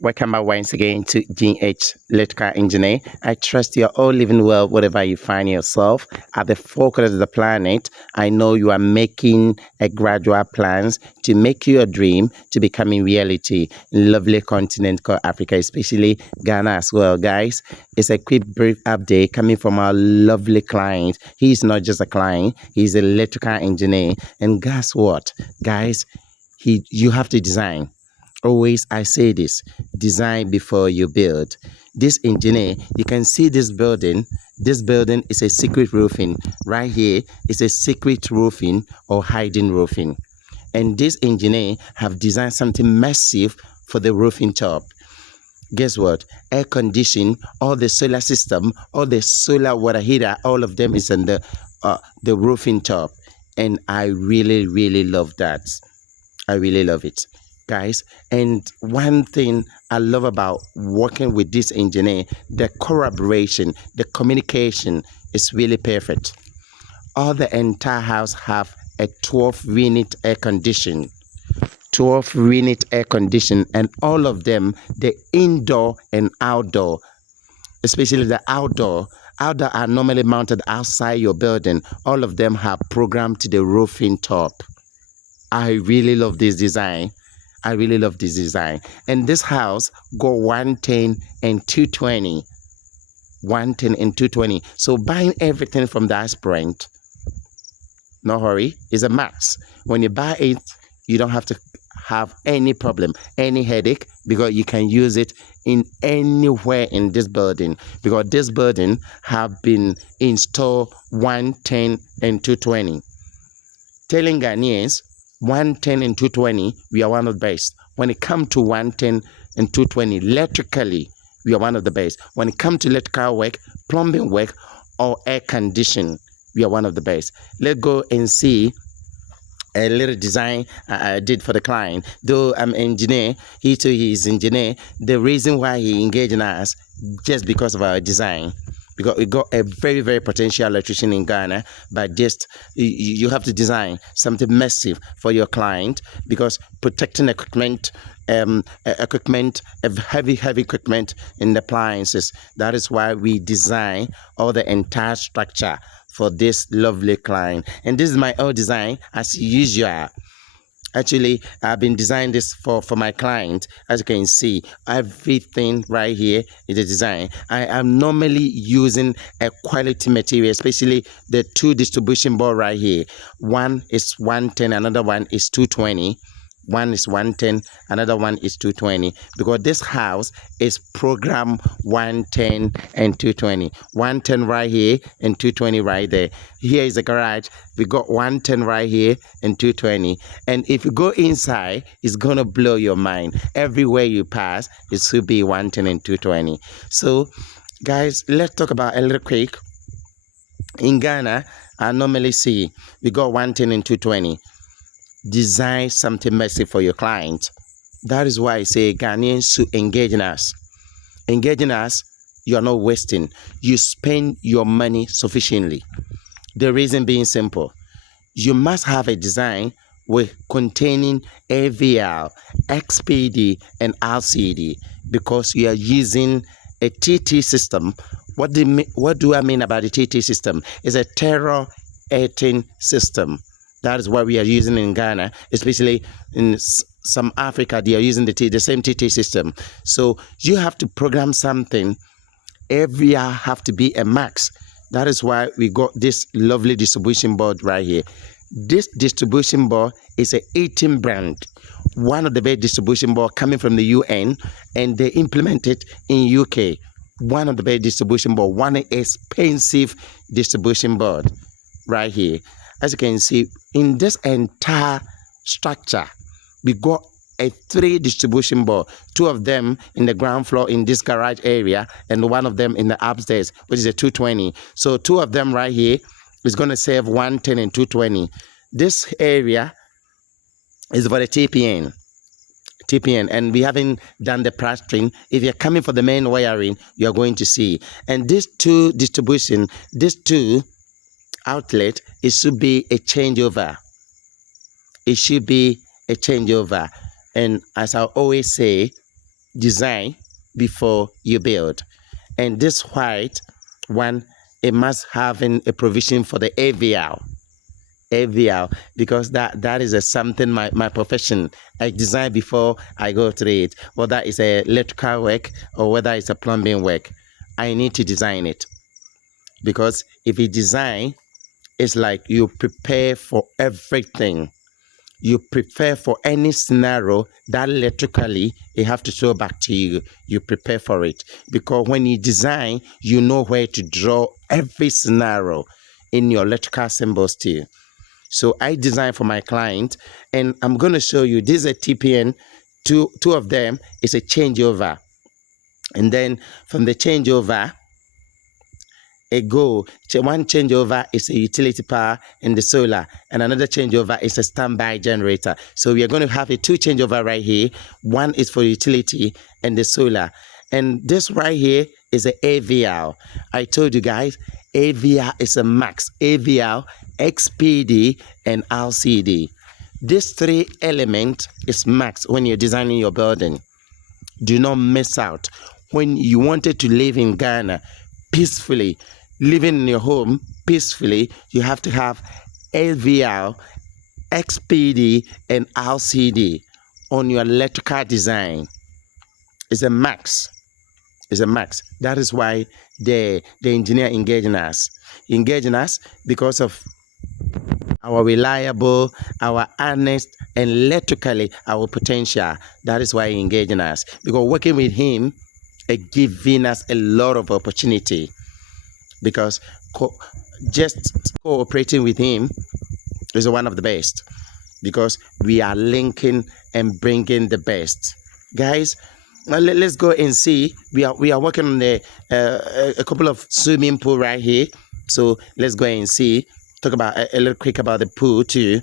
Welcome back once again to GH Electrical Engineer. I trust you're all living well wherever you find yourself. At the focus of the planet, I know you are making a gradual plans to make your dream to becoming reality in lovely continent called Africa, especially Ghana as well. Guys, it's a quick brief update coming from our lovely client. He's not just a client, he's an electrical engineer. And guess what? Guys, you have to design. Always I say this, design before you build. This engineer, you can see this building. This building is a secret roofing. Right here is a secret roofing or hiding roofing. And this engineer have designed something massive for the roofing top. Guess what? Air condition, all the solar system, all the solar water heater, all of them is on the roofing top. And I really, really love that. I really love it, guys. And one thing I love about working with this engineer, the collaboration, the communication is really perfect. All the entire house have a 12-unit air condition. 12-unit air condition, and all of them, the indoor and outdoor, especially the outdoor are normally mounted outside your building. All of them have programmed to the roofing top. I really love this design. I really love this design. And this house go 110 and 220. 110 and 220. So buying everything from the aspirant, no hurry, is a max. When you buy it, you don't have to have any problem, any headache, because you can use it in anywhere in this building, because this building have been installed 110 and 220. Telling Ghanaians 110 and 220, we are one of the best. When it comes to 110 and 220, electrically, we are one of the best. When it comes to electrical work, plumbing work, or air conditioning, we are one of the best. Let's go and see a little design I did for the client. Though I'm engineer, he too is engineer. The reason why he engaged in us, just because of our design. Because we got a very, very potential electrician in Ghana, but just you have to design something massive for your client, because protecting equipment, heavy equipment in the appliances. That is why we design all the entire structure for this lovely client. And this is my own design as usual. Actually, I've been designing this for my client. As you can see, everything right here is a design. I am normally using a quality material, especially the two distribution board right here. One is 110, another one is 220. One is 110, another one is 220, because this house is program 110 and 220. 110 right here and 220 right there. Here is the garage. We got 110 right here and 220. And if you go inside, it's going to blow your mind. Everywhere you pass, it should be 110 and 220. So, guys, let's talk about a little quick. In Ghana, I normally see we got 110 and 220. Design something massive for your client. That is why I say Ghanaians should engage in us. Engage in us, you are not wasting. You spend your money sufficiently. The reason being simple. You must have a design with containing AVL, XPD, and RCD, because you are using a TT system. What do I mean about the TT system? It's a terror 18 system. That is what we are using in Ghana, especially in some Africa. They are using the same TT system. So you have to program something. Every hour have to be a max. That is why we got this lovely distribution board right here. This distribution board is a 18 brand. One of the best distribution board coming from the UN, and they implement it in UK. One of the best distribution board, one expensive distribution board right here. As you can see, in this entire structure, we got a 3 distribution board, 2 of them in the ground floor in this garage area, and 1 of them in the upstairs, which is a 220. So 2 of them right here is going to save 110 and 220. This area is for the TPN, and we haven't done the plastering. If you're coming for the main wiring, you're going to see. And these 2 distribution, these 2 outlet, it should be a changeover. It should be a changeover. And as I always say, design before you build. And this white one, it must have a provision for the AVL, because that is something my profession. I design before I go through it, whether it's a electrical work or whether it's a plumbing work. I need to design it, because if you design, it's like you prepare for everything. You prepare for any scenario that electrically you have to throw back to you. You prepare for it, because when you design, you know where to draw every scenario in your electrical symbols too. So I design for my client, and I'm going to show you. This is a TPN. Two of them is a changeover, and then from the changeover, one changeover is a utility power and the solar, and another changeover is a standby generator. So we are going to have a two changeover right here. One is for utility and the solar, and this right here is a AVL. I told you guys, AVL is a max. AVL, XPD, and LCD. These three elements is max when you're designing your building. Do not miss out. When you wanted to live in Ghana peacefully, living in your home peacefully, you have to have AVL, XPD, and LCD on your electrical design. It's a max. It's a max. That is why the engineer engaging us because of our reliable, our honest, and electrically our potential. That is why he engaging us, because working with him is giving us a lot of opportunity, because just cooperating with him is one of the best, because we are linking and bringing the best. Guys, let's go and see. We are working on a couple of swimming pool right here. So let's go and see. Talk about a little quick about the pool too,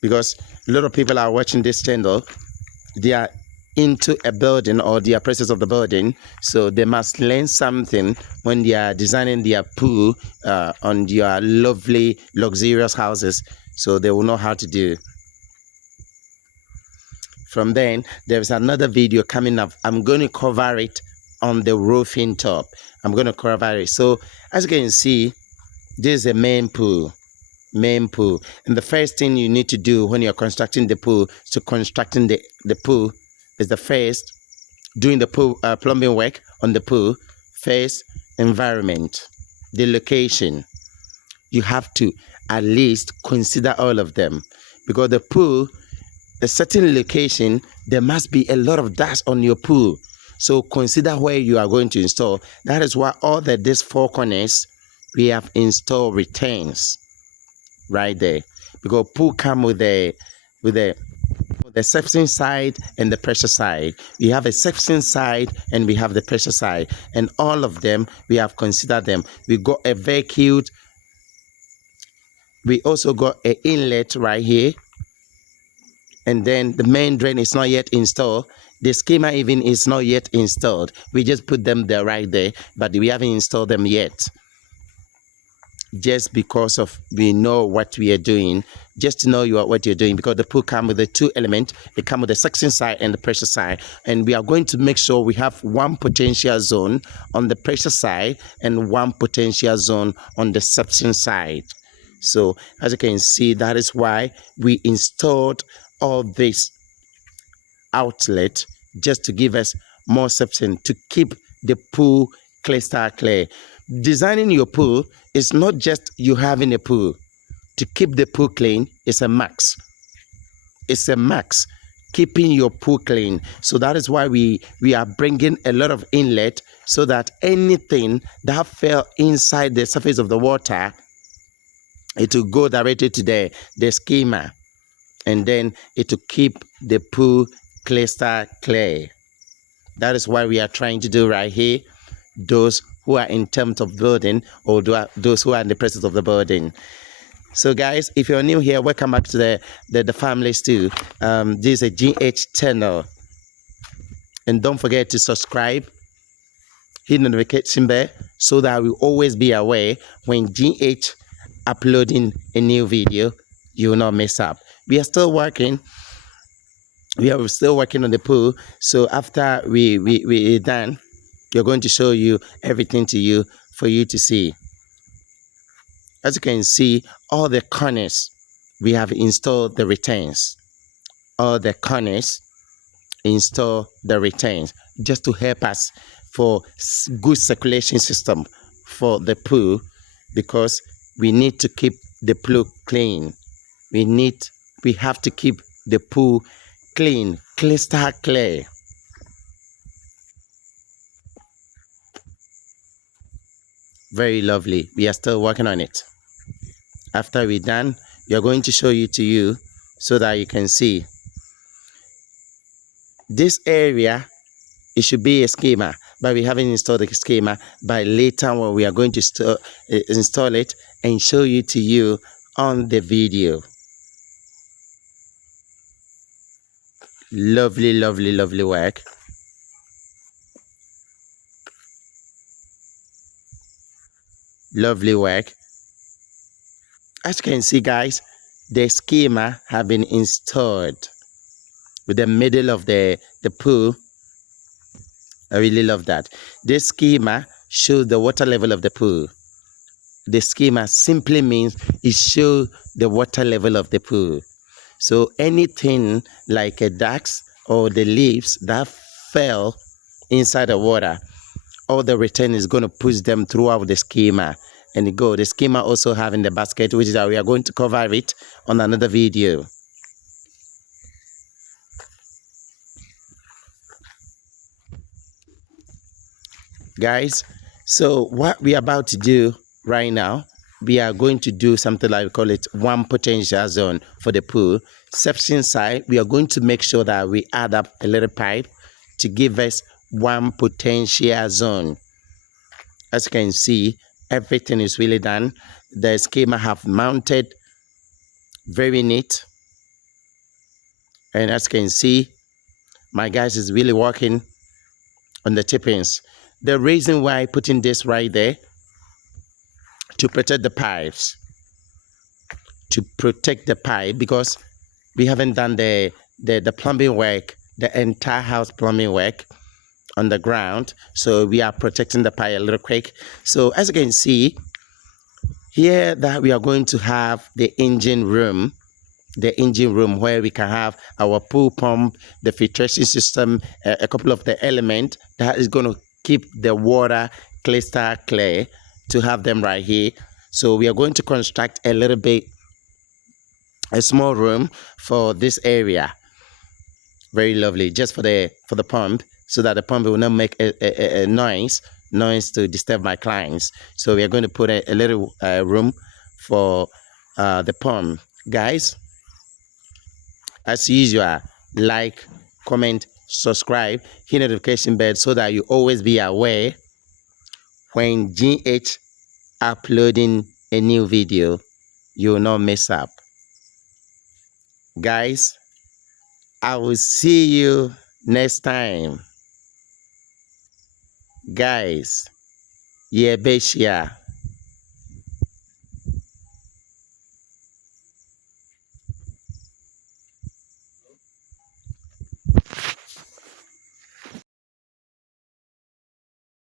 because a lot of people are watching this channel. They are into a building or the process of the building, so they must learn something when they are designing their pool on their lovely luxurious houses, so they will know how to do. From then, there's another video coming up. I'm going to cover it on the roofing top. I'm going to cover it. So as you can see, this is a main pool. And the first thing you need to do when you're constructing the pool, so constructing the pool is the first, doing the pool plumbing work on the pool. First, environment, the location. You have to at least consider all of them, because the pool, a certain location, there must be a lot of dust on your pool. So consider where you are going to install. That is why all these four corners we have installed retains right there, because pool come with the suction side and the pressure side. We have a suction side and we have the pressure side, and all of them we have considered them. We got a vacuum. We also got an inlet right here, and then the main drain is not yet installed. The schema even is not yet installed. We just put them there right there, but we haven't installed them yet, just because of we know what we are doing. Just to know what you're doing, because the pool comes with the two elements. It comes with the suction side and the pressure side, and we are going to make sure we have one potential zone on the pressure side and one potential zone on the suction side. So as you can see, that is why we installed all this outlet, just to give us more suction, to keep the pool crystal clear. Designing your pool is not just you having a pool. To keep the pool clean is a max. It's a max, keeping your pool clean. So that is why we are bringing a lot of inlet, so that anything that fell inside the surface of the water, it will go directly to the schema, and then it will keep the pool crystal clear. That is why we are trying to do right here, those who are in terms of building, or those who are in the process of the building. So guys, if you're new here, welcome back to the families too. This is a GH channel, and don't forget to subscribe, hit the notification bell, so that we always be aware when GH uploading a new video. You will not miss up. We are still working we are still working on the pool. So after we done, we're going to show you everything to you for you to see. As you can see, all the corners, we have installed the retains. All the corners, install the retains just to help us for good circulation system for the pool, because we need to keep the pool clean. We have to keep the pool clean, crystal clear. Very lovely. We are still working on it. After we're done, we are going to show you to you so that you can see. This area, it should be a schema, but we haven't installed the schema. But later when we are going to install it and show you to you on the video. Lovely, lovely, lovely work. Lovely work. As you can see, guys, the schema have been installed with the middle of the pool. I really love that. This schema shows the water level of the pool. The schema simply means it shows the water level of the pool. So anything like a ducks or the leaves that fell inside the water, all the return is going to push them throughout the schema and go. The schema also having the basket, which is how we are going to cover it on another video. Guys, so what we are about to do right now, we are going to do something like we call it one potential zone for the pool. Section side, we are going to make sure that we add up a little pipe to give us one potential zone. As you can see, everything is really done. The schema have mounted, very neat. And as you can see, my guys is really working on the tippings. The reason why putting this right there, to protect the pipes, because we haven't done the plumbing work, the entire house plumbing work on the ground. So we are protecting the pipe a little quick. So as you can see here, that we are going to have the engine room where we can have our pool pump, the filtration system, a couple of the elements that is going to keep the water crystal clear, to have them right here. So we are going to construct a small room for this area. Very lovely, just for the pump, so that the pump will not make a noise to disturb my clients. So we are going to put a little room for the pump. Guys, as usual, like, comment, subscribe, hit notification bell so that you always be aware when GH uploading a new video. You will not mess up. Guys, I will see you next time. Guys, yeah, Beshia.